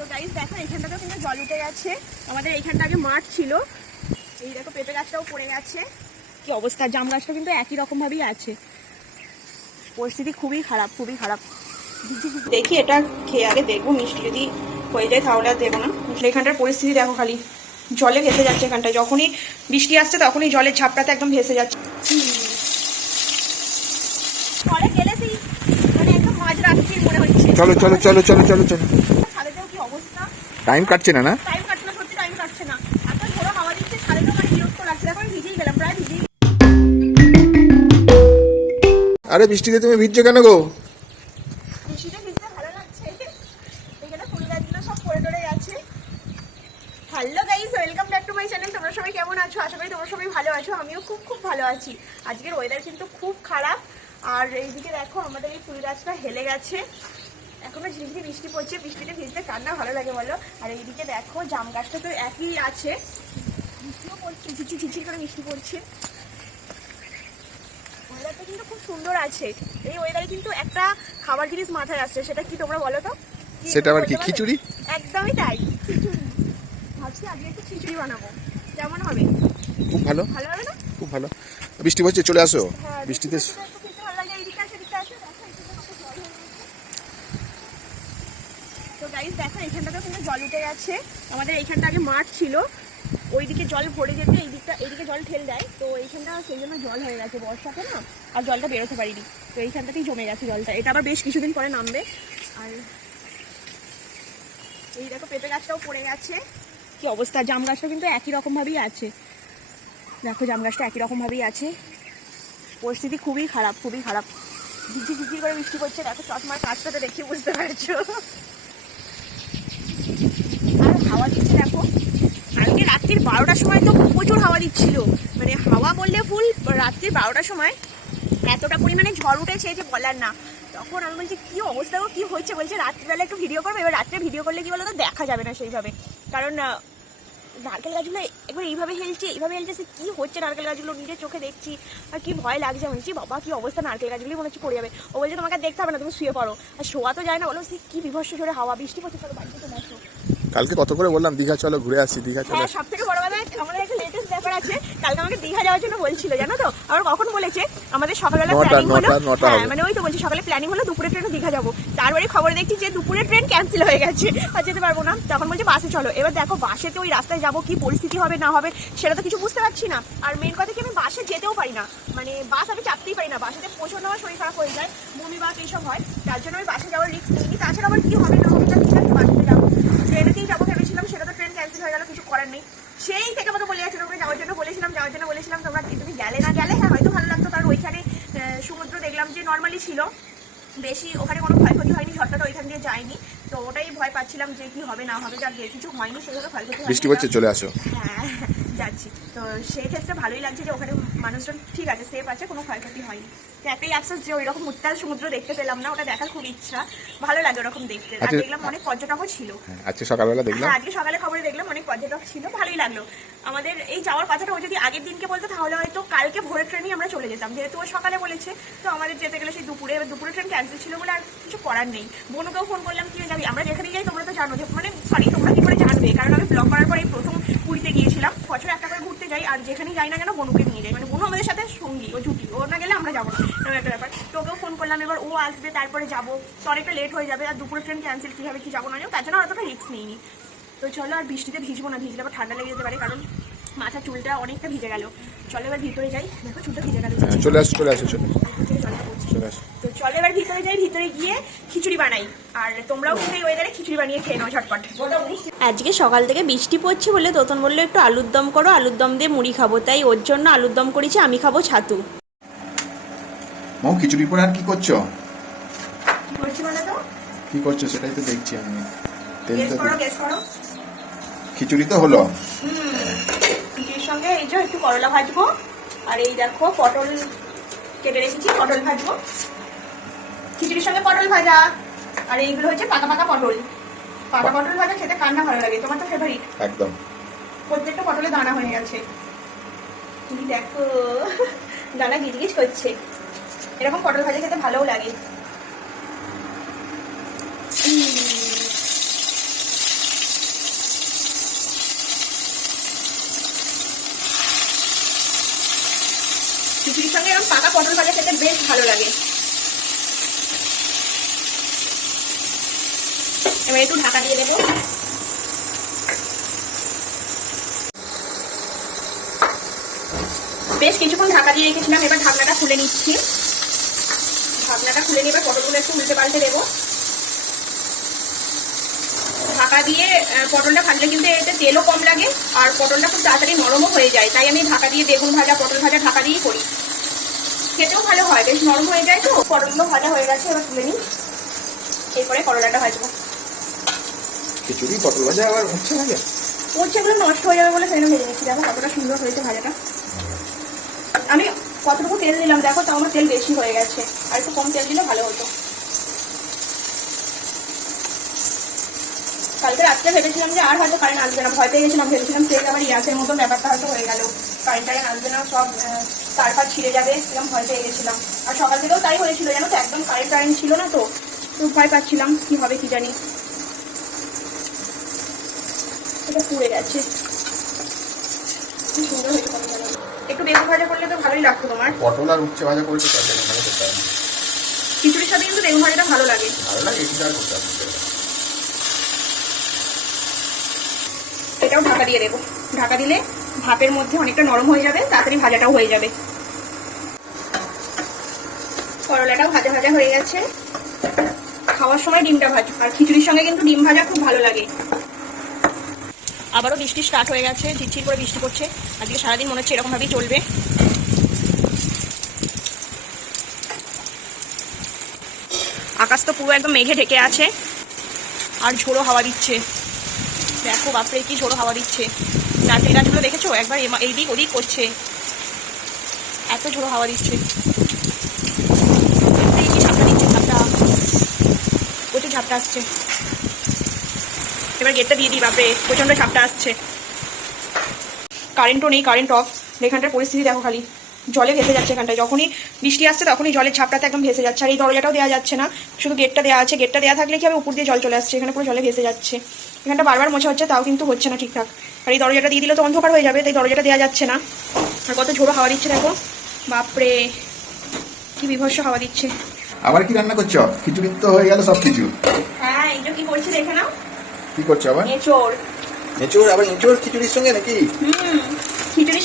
তো গাইস দেখো এখানটাতে কিন্তু জল উঠে গেছে। আমাদের এইখানটা আগে মাঠ ছিল। এই দেখো পেঁপে গাছটাও পড়ে গেছে। কি অবস্থা? জাম গাছটা কিন্তু একই রকম ভাবেই আছে। পরিস্থিতি খুবই খারাপ খুবই খারাপ। দেখি এটা খেয়ে আগে দেখব। মিষ্টি যদি হয়ে যায় তাহলে আর দেবো না। এখানটার পরিস্থিতি দেখো খালি। জলে ভেসে যাচ্ছে এখানটা যখনই বৃষ্টি আসছে তখনই জলের ঝাপটাতে একদম ভেসে যাচ্ছে। মানে মনে চলো চলো চলো চলো চলো চলো। টাইম কাটছে না না? টাইম কাটছে না সত্যি টাইম কাটছে না। এত ঝোড়ো হাওয়া দিচ্ছে ছাদেতেও বিরক্ত লাগছে। এখন ভিজেই গেলাম প্রায় ভিজেই আরে বৃষ্টিতে তুমি ভিজছো কেন গো? বৃষ্টিতে ভিজতে ভালো লাগছে। এখানে ফুল গাছগুলো সব পড়ে hello guys welcome back to my channel তোমরা সবাই কেমন আছো? আশা করি তোমরা সবাই ভালো আছো। আমিও খুব খুব ভালো আছি। আজকের ওয়েদার কিন্তু খুব খারাপ। আর এইদিকে দেখো আমাদের এই ফুল গাছটা হেলে গেছে। এখনও ঝিরিঝিরি বৃষ্টি পড়ছে বৃষ্টিতে ভিজতে কার না ভালো লাগে বলো? আর এইদিকে দেখো জাম গাছটা তো একই আছে। বৃষ্টিও পড়ছে ঝিরঝির ঝিরঝির করে বৃষ্টি পড়ছে। ওয়েদারটা কিন্তু খুব সুন্দর আছে। এই ওয়েদারে কিন্তু একটা খাবার জিনিস মাথায় আসছে সেটা কি তোমরা বলো তো? সেটা আবার কি খিচুড়ি? একদমই তাই খিচুড়ি। ভাবছি আজকে একটু খিচুড়ি বানাবো। কেমন হবে? খুব ভালো। ভালো হবে না? খুব ভালো। বৃষ্টি পড়ছে চলে আসো। হ্যাঁ বৃষ্টিতে বৃষ্টিতে একটু খেতে ভালো লাগে এইদিকে আসো এদিকে আসো দেখো এইদিকে কত জল হয়ে গেছে। তো এখানটাতেও কিন্তু জল উঠে গেছে। আমাদের এইখানটা আগে মাঠ ছিল। ওইদিকে জল ভরে যেতে এই দিকটা এইদিকে জল ঠেল দেয়। তো এইখানটা সেই জন্য জল হয়ে গেছে বর্ষাতে না, আর জলটা বেরোতে পারিনি। তো এইখানটাতেই জমে গেছে জলটা। এটা আবার বেশ কিছুদিন পরে নামবে। আর এই দেখো, পেঁপে গাছটাও পড়ে গেছে। কি অবস্থা? জাম গাছটা কিন্তু একই রকম ভাবেই আছে। দেখো, জাম গাছটা একই রকম ভাবেই আছে। পরিস্থিতি খুবই খারাপ খুবই খারাপ। ঝিঝি ঝিঝি করে বৃষ্টি করছে দেখো চশমার কাজটাতে দেখি বুঝতে পারছ আর হাওয়া দিচ্ছে দেখো কালকে রাত্রির বারোটার সময় তো প্রচুর হাওয়া দিচ্ছিল। মানে হাওয়া বললে ফুল রাত্রির বারোটার সময় এতটা পরিমাণে ঝড় উঠেছে যে বলার না। তখন আমি বলছি, কী অবস্থা কি হচ্ছে? বলছে, রাত্রিবেলা একটু ভিডিও করবে। এবার রাত্রে ভিডিও করলে কি বলতো? দেখা যাবে না সেইভাবে। কারণ নারকেল গাছগুলো একবার এইভাবে হেলছে এইভাবে হেলছে, সে কী হচ্ছে নারকেল গাছগুলো? নিজের চোখে দেখছি। আর কি ভয় লাগছে। বলছি, বাবা, কী অবস্থা? নারকেল গাছগুলি মনে হচ্ছে পড়ে যাবে। ও বলছে, তোমাকে দেখতে হবে না, তুমি শুয়ে পড়ো। আর শোয়া তো যায় না। বলো, সে কী বিভৎস হাওয়া, বৃষ্টি পড়ছে, চলো বাড়িতে চলে কালকে কত করে বললাম দীঘা চলো ঘুরে আসি দীঘা চলো। হ্যাঁ সব থেকে বড় কথা আমাদের একটা লেটেস্ট ব্যাপার আছে কালকে আমাকে দীঘা যাওয়ার জন্য বলছিল জানো তো? আবার কখন বলেছে? আমাদের সকালবেলা প্ল্যানিং হলো হ্যাঁ মানে ওই তো বলছি সকালে প্ল্যানিং হলো দুপুরে ট্রেনে দীঘা যাব। তারপরে খবর দেখছি যে দুপুরে ট্রেন ক্যান্সেল হয়ে গেছে আর যেতে পারব না। তখন বলছে বাসে চলো। এবার দেখো বাসেতে ওই রাস্তায় যাব কি পরিস্থিতি হবে না হবে সেটা তো কিছু বুঝতে পারছি না। আর মেন কথা কি আমি বাসে যেতেও পারি না। মানে বাস আমি চাপতেই পারি না। বাসেতে প্রচণ্ড আমার শরীর খারাপ হয়ে যায় বমি বাস এইসব হয়। তার জন্য আমি বাসে যাওয়ার রিস্ক নিইনি। তাছাড়া আবার কি হবে না হবে না ঠিক আছে বাসে যাব ট্রেনেতেই যাব ভেবেছিলাম সেটা তো ট্রেন ক্যান্সেল হয়ে গেল কিছু করার নেই সেই থেকে আমাকে বলে যাচ্ছে তোমরা যাওয়ার জন্য বলেছিলাম যাওয়ার জন্য বলেছিলাম তোমরা কি তুমি গেলে হ্যাঁ হয়তো ভালো লাগতো। কারণ ওইখানে সমুদ্র দেখলাম যে নর্মালি ছিল। বেশি ওখানে কোনো ক্ষয়ক্ষতি হয়নি ঝড়টা তো ওইখান দিয়ে যায়নি তো ওটাই ভয় পাচ্ছিলাম যে কি হবে না হবে যা কিছু হয়নি সেভাবে ক্ষয়ক্ষতি। বৃষ্টি হচ্ছে চলে আসো। হ্যাঁ। যাচ্ছি তো সেই ক্ষেত্রে ভালোই লাগছে যে ওখানে মানুষজন ঠিক আছে সেফ আছে কোনো ক্ষয়ক্ষতি হয়নি। তো একটাই আফসোস যে ওই রকম উত্তাল সমুদ্র দেখতে পেলাম না ওটা দেখার খুব ইচ্ছা। ভালো লাগে ওরকম দেখতে। আর আচ্ছা। দেখলাম অনেক পর্যটকও ছিল। হ্যাঁ, আজকে সকালবেলা দেখলাম। হ্যাঁ আজকে সকালে খবরে দেখলাম অনেক পর্যটক ছিল ভালোই লাগল। আমাদের এই যাওয়ার কথাটা ও যদি আগের দিনকে বলতো তাহলে হয়তো কালকে ভোরের ট্রেনই আমরা চলে যেতাম। যেহেতু ও সকালে বলেছে তো আমাদের যেতে গেলে সেই দুপুরে দুপুরে ট্রেন ক্যান্সেল ছিল বলে আর কিছু করার নেই। বনুকেও ফোন করলাম কি যাবি? আমরা যেখানে যাই তোমরা তো জানো যে মানে সরি তোমরা কি করে জানবে? কারণ আমি ব্লগ করার পরে প্রথম পুরীতে গিয়েছিলাম। বছর একটা করে ঘুরতে যাই, আর যেখানে যাই না কেন, বনুকে নিয়ে যাই। মানে বনু আমাদের সাথে সঙ্গী, ও ছুটি ও না গেলে আমরা যাব না। একটা ব্যাপার। তোকেও ফোন করলাম, এবার ও আসবে, তারপরে যাব। তো অনেকটা লেট হয়ে যাবে, আর দুপুরে ট্রেন ক্যান্সেল কীভাবে, কি যাব না তার জন্য অতটা রিস্ক নিইনি। তো চলো, আর বৃষ্টিতে ভিজবো না, ভিজলে আবার ঠান্ডা লেগে যেতে পারে, কারণ মাথা চুলটা অনেকটা ভিজে গেল। চলো এবার ভিতরে যাই। দেখো চুলটা ভিজে গেল হ্যাঁ, চলে আসো চলে আসো চলে তো এবার ভিতরে যাই ভিতরে গিয়ে খিচুড়ি বানাই। আর তোমরাও কিন্তু এই ওয়েদারে খিচুড়ি বানিয়ে খেয়ে নাও ঝটপট। আজকে সকাল থেকে বৃষ্টি পড়ছে বলে তোতন বলল একটু আলুর দম করো আলুর দম দিয়ে মুড়ি খাব। তাই ওর জন্য আলুর দম করেছি আমি খাব ছাতু। মৌ খিচুড়ি পরে আর কি করছ? কি করছি বলো তো? কি করছ সেটাই তো দেখছি আমি। তেল তো খিচুড়ি তো হলো। সঙ্গে এই যে একটু করলা ভাজবো। আর এই দেখো পটল কেটে রেখেছি পটল ভাজবো। খিচুড়ির সঙ্গে পটল ভাজা। আর এইগুলো হচ্ছে পাকা পাকা পটল। পাকা পটল ভাজা খেতে কান্না ভালো লাগে? তোমার তো ফেভারিট একদম। প্রত্যেকটা পটলে দানা হয়ে গেছে। তুমি দেখো দানা গিজগিজ করছে। এরকম পটল ভাজা খেতে ভালোও লাগে উম। পটল ভাজা খেতে বেশ ভালো লাগে। এবার একটু ঢাকা দিয়ে দেবো। বেশ কিছুক্ষণ ঢাকা দিয়ে রেখেছিলাম, এবার ঢাকনাটা খুলে নিচ্ছি। ঢাকনাটা খুলে নিয়ে এবার পটলগুলো একটু উল্টে পাল্টে দেবো। ঢাকা দিয়ে পটলটা ভাজলে কিন্তু এতে তেলও কম লাগে, আর পটলটা খুব তাড়াতাড়ি নরমও হয়ে যায়, তাই আমি ঢাকা দিয়ে বেগুন ভাজা, পটল ভাজা ঢাকা দিয়েই করি। খেতেও ভালো হয় বেশ নরম হয়ে যায় তো? পটলগুলো ভাজা হয়ে গেছে এবার তুলে নিই। এরপরে করলাটা ভাজবো। খিচুড়ি পটল ভাজা আবার হচ্ছে ভাজা? উচ্ছেগুলো নষ্ট হয়ে যাবে বলে সেটা ভেজে নিচ্ছি। দেখো কতটা সুন্দর হয়েছে ভাজাটা। আমি কতটুকু তেল দিলাম দেখো তাও আমার তেল বেশি হয়ে গেছে। আর একটু কম তেল দিলে ভালো হতো। কালকে রাত্রে ভেবেছিলাম যে আর হয়তো কারেন্ট আসবে না। ভয় পেয়ে গেছিলাম ভেবেছিলাম তেল আবার ইয়াসের মতন ব্যাপারটা হয়তো হয়ে গেল। কারেন্ট টারেন্ট আসবে না সব আহ, তার ফার ছিঁড়ে যাবে এরকম ভয় পেয়ে গেছিলাম। আর সকাল থেকেও তাই হয়েছিল জানো তো? একদম কারেন্ট টারেন্ট ছিল না তো তো ভয় পাচ্ছিলাম কি হবে কি জানি। এটা পুড়ে গেছে। সুন্দর হয়েছে একটু বেগুন ভাজা করলে তো ভালোই লাগতো তোমার। পটল আর উচ্ছে ভাজা ভালো খিচুড়ির সাথে কিন্তু বেগুন ভাজাটা ভালো লাগে। ভালো লাগে এটা আর করতে এটাও ঢাকা দিয়ে দেবো। ঢাকা দিলে ভাতের মধ্যে অনেকটা নরম হয়ে যাবে, তাড়াতাড়ি ভাজাটাও হয়ে যাবে। করলাটাও ভাজা ভাজা হয়ে গেছে। খাওয়ার সময় ডিমটা ভাজো, আর খিচুড়ির সঙ্গে কিন্তু ডিম ভাজা খুব ভালো লাগে। আবারও বৃষ্টি স্টার্ট হয়ে গেছে, ঝিরঝির করে বৃষ্টি পড়ছে। আজকে সারাদিন মনে হচ্ছে এরকমভাবেই চলবে। আকাশ তো পুরো একদম মেঘে ঢেকে আছে, আর ঝোড়ো হাওয়া দিচ্ছে। দেখো বাপরে, কি ঝোড়ো হাওয়া দিচ্ছে। নারকেল গাছগুলো দেখেছ? একবার এইদিক ওদিক করছে। এত ঝোড়ো হাওয়া দিচ্ছে। ঝাপটা দিচ্ছে, ঝাপটা। প্রচুর ঝাপটা আসছে। এবার গেটটা দিয়ে দিই, বাপরে, প্রচণ্ড ঝাপটা আসছে। কারেন্টও নেই কারেন্ট অফ এখানটার পরিস্থিতি দেখো খালি। জলে ভেসে যাচ্ছে এখানটায়। যখনই বৃষ্টি আসছে তখনই জলের ছাপটাতে একদম ভেসে যাচ্ছে। আর এই দরজাটাও দেওয়া যাচ্ছে না শুধু গেটটা দেওয়া আছে। গেটটা দেওয়া থাকলে কি হবে? উপর দিয়ে জল চলে আসছে। এখানে পুরো জলে ভেসে যাচ্ছে। এখানটা বারবার মোছা হচ্ছে তাও কিন্তু হচ্ছে না ঠিকঠাক। আর এই দরজাটা দিয়ে দিলে তো অন্ধকার হয়ে যাবে তাই দরজাটা দেওয়া যাচ্ছে না। আর কত ঝোড়ো হাওয়া দিচ্ছে দেখো। বাপরে কি বিভৎস হাওয়া দিচ্ছে। আবার কি রান্না করছ? খিচুড়ি তো হয়ে গেল সব কিছু হ্যাঁ এই যে কি করছি দেখে নাও কি করছ আবার? এঁচোড়। এঁচোড়? আবার এঁচোড় খিচুড়ির সঙ্গে নাকি? হুম।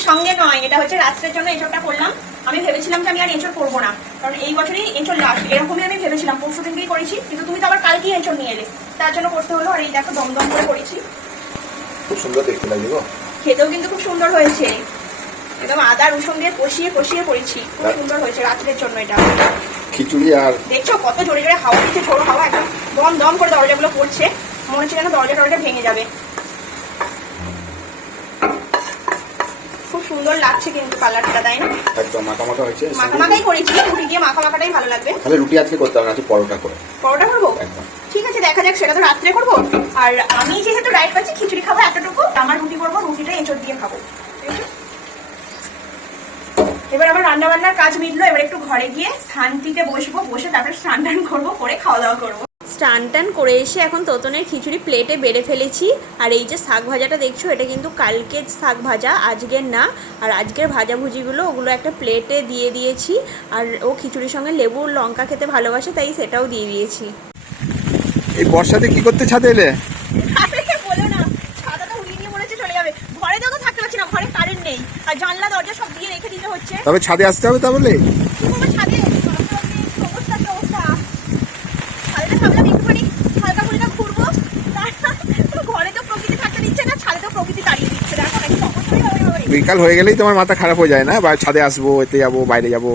সঙ্গে নয় এটা হচ্ছে রাত্রের জন্য এঁচড়টা করলাম। আমি ভেবেছিলাম যে আমি আর এঁচড় করব না কারণ এই বছরই এঁচড় লাস্ট এরকমই আমি ভেবেছিলাম পরশু দিনকেই করেছি কিন্তু তুমি তো আবার কালকেই এঁচড় নিয়ে এলে তার জন্য করতে হলো আর এই দেখো দমদম করে করেছি। খুব সুন্দর দেখতে লাগে গো খেতেও কিন্তু খুব সুন্দর হয়েছে একদম আদা রসুন দিয়ে কষিয়ে কষিয়ে করেছি খুব সুন্দর হয়েছে রাত্রের জন্য এটা। খিচুড়ি আর দেখছ কত জোরে জোরে হাওয়া দিচ্ছে ঝোড়ো হাওয়া একদম দম দম করে দরজাগুলো পড়ছে মনে হচ্ছে যেন দরজা টরজা ভেঙে যাবে খুব সুন্দর লাগছে কিন্তু কালারটা তাই না? একদম মাখা মাখা হয়েছে। মাখা মাখাই করেছি রুটি দিয়ে মাখা মাখাটাই ভালো লাগবে। তাহলে রুটি আজকে করতে হবে না আজকে পরোটা করে। পরোটা করব? একদম। ঠিক আছে দেখা যাক সেটা তো রাত্রে করব। আর আমি যেহেতু ডায়েট পাচ্ছি খিচুড়ি খাব এতটুকু। আমার রুটি করব রুটিটা এঁচড় দিয়ে খাব। এবার আমার রান্না বান্নার কাজ মিটলো এবার একটু ঘরে গিয়ে শান্তিতে বসবো বসে তারপরে স্নান টান করব করে খাওয়া দাওয়া করব। স্টান টান করে এসে এখন তোতনের খিচুড়ি প্লেটে বেড়ে ফেলেছি। আর এই যে শাক ভাজাটা দেখছ এটা কিন্তু কালকের শাক ভাজা আজকের না। আর আজকের ভাজাভুজিগুলো ওগুলো একটা প্লেটে দিয়ে দিয়েছি। আর ও খিচুড়ির সঙ্গে লেবু লঙ্কা খেতে ভালোবাসে তাই সেটাও দিয়ে দিয়েছি। এই বর্ষাতে কি করতে ছাদে এলে? আরে বলো না ছাতাটা উড়িয়ে নিয়ে মনে হচ্ছে চলে যাবে ঘরে তো থাকতে পারছি না ঘরে কারেন্ট নেই আর জানলা দরজা সব দিয়ে রেখে দিতে হচ্ছে তবে ছাদে আসতে হবে তাহলে কি করব ছাদে বাপরে, কি অবস্থা কি অবস্থা ছাদেতে ভাবলাম একটুখানি হালকা করে না ঘুরবো তার ঘরে তো প্রকৃতি থাকতে দিচ্ছে না ছাদে তো প্রকৃতি তাড়িয়ে দিচ্ছে দেখো নাকি সমস্যাই হবে হবে। বিকাল হয়ে গেলেই তোমার মাথা খারাপ হয়ে যায় না? বা ছাদে আসব, এতে যাব, বাইরে যাব?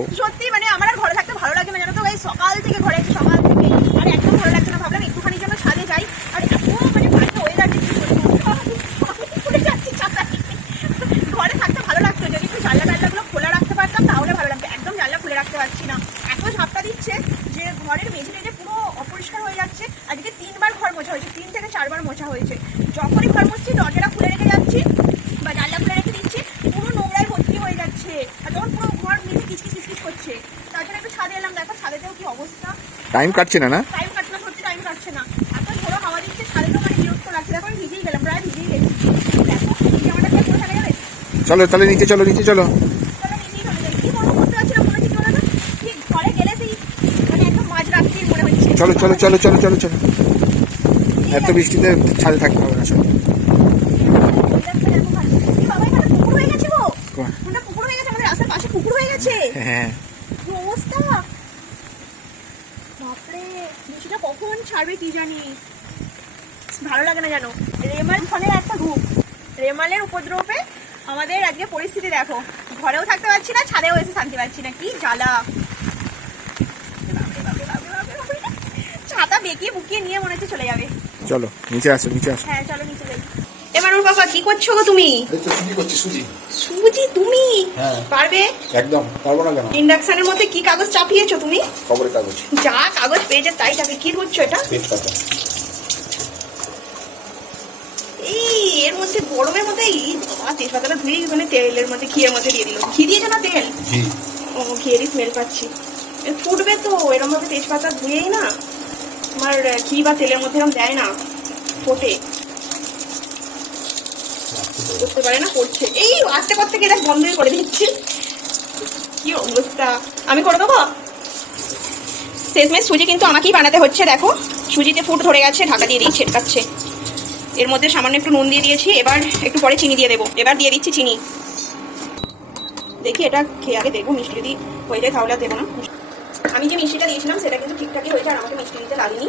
ছাদে এলাম অবস্থা? টাইম কাটছে না না? টাইম কাটছে না টাইম কাটছে না। ছাদে চলো তাহলে নিচে চলো নিচে চলো। চলো চলো চলো চলো চলো চলো এত বৃষ্টিতে ছাদে থাকতে হবে না হয়ে গেছে হয়ে গেছে। হ্যাঁ। কি অবস্থা? বাপরে বৃষ্টিটা কখন ছাড়বে কি জানি? ভালো লাগে না জানো রেমাল ফলের একটা রূপ রেমালের উপদ্রবে আমাদের আজকে পরিস্থিতি দেখো। ঘরেও থাকতে পারছি না ছাদেও এসে শান্তি পাচ্ছি না। কি জ্বালা। ছাতা বেঁকিয়ে বুকিয়ে নিয়ে মনে হচ্ছে চলে যাবে। চলো নিচে আসো নিচে আসো। হ্যাঁ চলো নিচে যাই। এবার বাবা কি করছ গো তুমি? সুজি করছি সুজি সুজি তুমি? হ্যাঁ। পারবে? একদম পারব না কেন? ইন্ডাকশনের মধ্যে কি কাগজ চাপিয়েছো তুমি? খবরের কাগজ। যা কাগজ পেয়েছে তাই চাপি কি করছ এটা? এই এর মধ্যে গরমের মধ্যে এই বাবা তেজপাতাটা ধুয়ে মানে তেলের মধ্যে ঘিয়ের মধ্যে দিয়ে দিল। ঘি দিয়েছে না তেল? ও ঘিয়েরই স্মেল পাচ্ছি। ফুটবে তো এরকম ভাবে তেজপাতা ধুয়েই না। তোমার ঘি বা তেলের মধ্যে এরকম দেয় না ফোটে। করতে পারে না, করছে। এই আস্তে করতে গেলে বন্ধই করে দিচ্ছি। কি অবস্থা? আমি করে দেবো? শেষমেশ সুজি কিন্তু আমাকেই বানাতে হচ্ছে, দেখো। সুজিতে ফুট ধরে গেছে, ঢাকা দিয়ে দিই ছেটকাচ্ছে। এর মধ্যে সামান্য একটু নুন দিয়ে দিয়েছি, এবার একটু পরে চিনি দিয়ে দেবো। এবার দিয়ে দিচ্ছি চিনি। দেখি এটা খেয়ে আগে দেখব, মিষ্টি যদি হয়ে যায় তাহলে দেবো না। আমি যে মিষ্টিটা দিয়েছিলাম, সেটা কিন্তু ঠিকঠাকই হয়েছে, আর আমাকে মিষ্টি দিতে লাগেনি।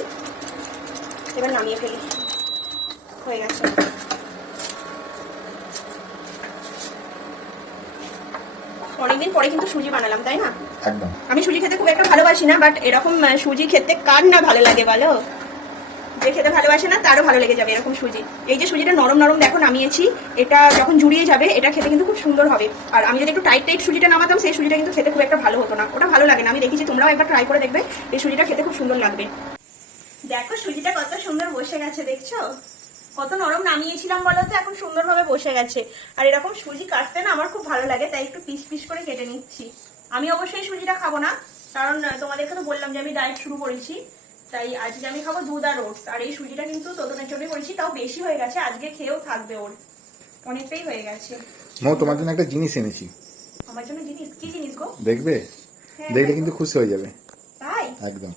এবার নামিয়ে ফেলি। হয়ে গেছে। অনেকদিন পরে কিন্তু সুজি বানালাম তাই না? একদম। আমি সুজি খেতে খুব একটা ভালোবাসি না বাট এরকম সুজি খেতে কার না ভালো লাগে বলো? যে খেতে ভালোবাসে না তারও ভালো লেগে যাবে এরকম সুজি। এই যে সুজিটা নরম নরম দেখো নামিয়েছি এটা যখন জুড়িয়ে যাবে এটা খেতে কিন্তু খুব সুন্দর হবে। আর আমি যদি একটু টাইট টাইট সুজিটা নামাতাম সেই সুজিটা কিন্তু খেতে খুব একটা ভালো হতো না। ওটা ভালো লাগে না। আমি দেখেছি তোমরাও একবার ট্রাই করে দেখবে এই সুজিটা খেতে খুব সুন্দর লাগবে। দেখো সুজিটা কত সুন্দর বসে গেছে দেখছ? কত নরম নামিয়েছিলাম বলো তো? এখন সুন্দরভাবে বসে গেছে। আর এরকম সুজি কাটতে না আমার খুব ভালো লাগে তাই একটু পিস পিস করে কেটে নিচ্ছি। আমি অবশ্যই সুজিটা খাব না কারণ তোমাদেরকে তো বললাম যে আমি ডায়েট শুরু করেছি তাই আজকে আমি খাব দুধ আর ওটস। আর এই সুজিটা কিন্তু তোদনের জন্য করেছি তাও বেশি হয়ে গেছে আজকে খেয়েও থাকবে ওর। অনেকটাই হয়ে গেছে। মৌ তোমার জন্য একটা জিনিস এনেছি। আমার জন্য জিনিস? কি জিনিস গো? দেখবে? হ্যাঁ, দেখলে কিন্তু খুশি হয়ে যাবে। তাই? একদম।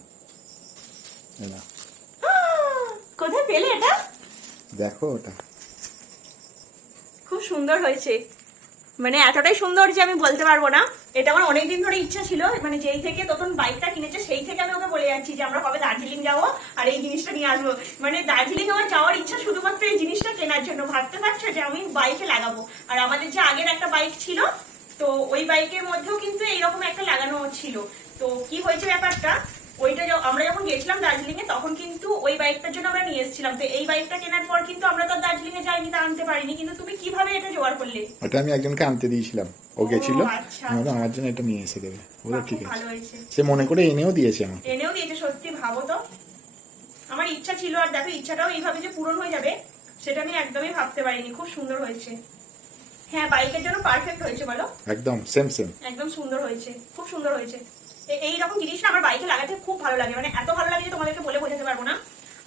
কোথায় পেলে এটা? দেখো ওটা। খুব সুন্দর হয়েছে। মানে এতটাই সুন্দর যে আমি বলতে পারব না। এটা আমার অনেকদিন ধরে ইচ্ছা ছিল মানে যেই থেকে তখন বাইকটা কিনেছে, সেই থেকে আমি ওকে বলে যাচ্ছি যে আমরা কবে দার্জিলিং যাব আর এই জিনিসটা নিয়ে আসব। মানে দার্জিলিং আমার যাওয়ার ইচ্ছা শুধুমাত্র এই জিনিসটা কেনার জন্য। ভাবতে পারছ যে আমি বাইকে লাগাবো। আর আমাদের যে আগের একটা বাইক ছিল, তো ওই বাইকের মধ্যেও কিন্তু এইরকম একটা লাগানো ছিল। তো কি হয়েছে ব্যাপারটা? ওইটা আমরা যখন গেছিলাম দার্জিলিং এ তখন কিন্তু ওই বাইকটার জন্য আমরা নিয়ে এসেছিলাম। তো এই বাইকটা কেনার পর কিন্তু আমরা তো দার্জিলিং এ যাইনি তা আনতে পারিনি। কিন্তু তুমি কীভাবে এটা জোগাড় করলে? ওটা আমি একজনকে আনতে দিয়েছিলাম। ও গেছিল। আচ্ছা। আমার জন্য এটা নিয়ে এসে দেবে। ওরা ঠিক আছে। সে মনে করে এনেও দিয়েছে আমাকে। এনেও দিয়েছে সত্যি ভাবো তো। আমার ইচ্ছা ছিল আর দেখো ইচ্ছাটাও এইভাবে যে পূরণ হয়ে যাবে সেটা আমি একদমই ভাবতে পারিনি। খুব সুন্দর হয়েছে। হ্যাঁ বাইকের জন্য পারফেক্ট হয়েছে বলো। একদম সেম সেম একদম সুন্দর হয়েছে। খুব সুন্দর হয়েছে। এই রকম জিনিসটা আমার বাইকে লাগাতে খুব ভালো লাগে। মানে এত ভালো লাগে যে তোমাদেরকে বলে বোঝাতে পারব না।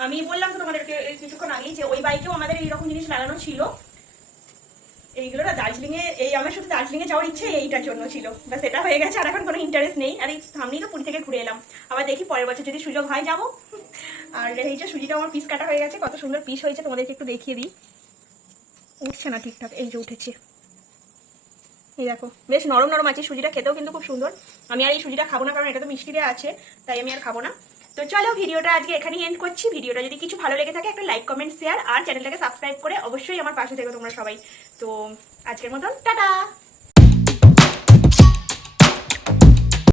আমি বললাম তো তোমাদেরকে কিছুক্ষণ আগেই যে ওই বাইকেও আমাদের এইরকম জিনিস লাগানো ছিল। এইগুলো না দার্জিলিং এ এই আমার শুধু দার্জিলিং এ যাওয়ার ইচ্ছে এইটার জন্য ছিল। ব্যাস এটা হয়ে গেছে, আর এখন কোনো ইন্টারেস্ট নেই। আর এই সামনেই তো পুরী থেকে ঘুরে এলাম। আবার দেখি পরের বছর যদি সুযোগ হয় যাব। আর এই যে সুজিটা আমার পিস কাটা হয়ে গেছে, কত সুন্দর পিস হয়েছে তোমাদেরকে একটু দেখিয়ে দিই। উঠছে না ঠিকঠাক, এই যে উঠেছে। এই দেখো, বেশ নরম নরম আছে, সুজিটা খেতেও কিন্তু খুব সুন্দর। আমি আর এই সুজিটা খাব না, কারণ এটা তো মিষ্টি দেওয়া আছে, তাই আমি আর খাব না। তো চলো, ভিডিওটা আজকে এখানেই এন্ড করছি। ভিডিওটা যদি কিছু ভালো লেগে থাকে, একটা লাইক কমেন্ট শেয়ার আর চ্যানেলটাকে সাবস্ক্রাইব করে অবশ্যই আমার পাশে থেকে তোমরা সবাই। তো আজকের মতন, টাটা!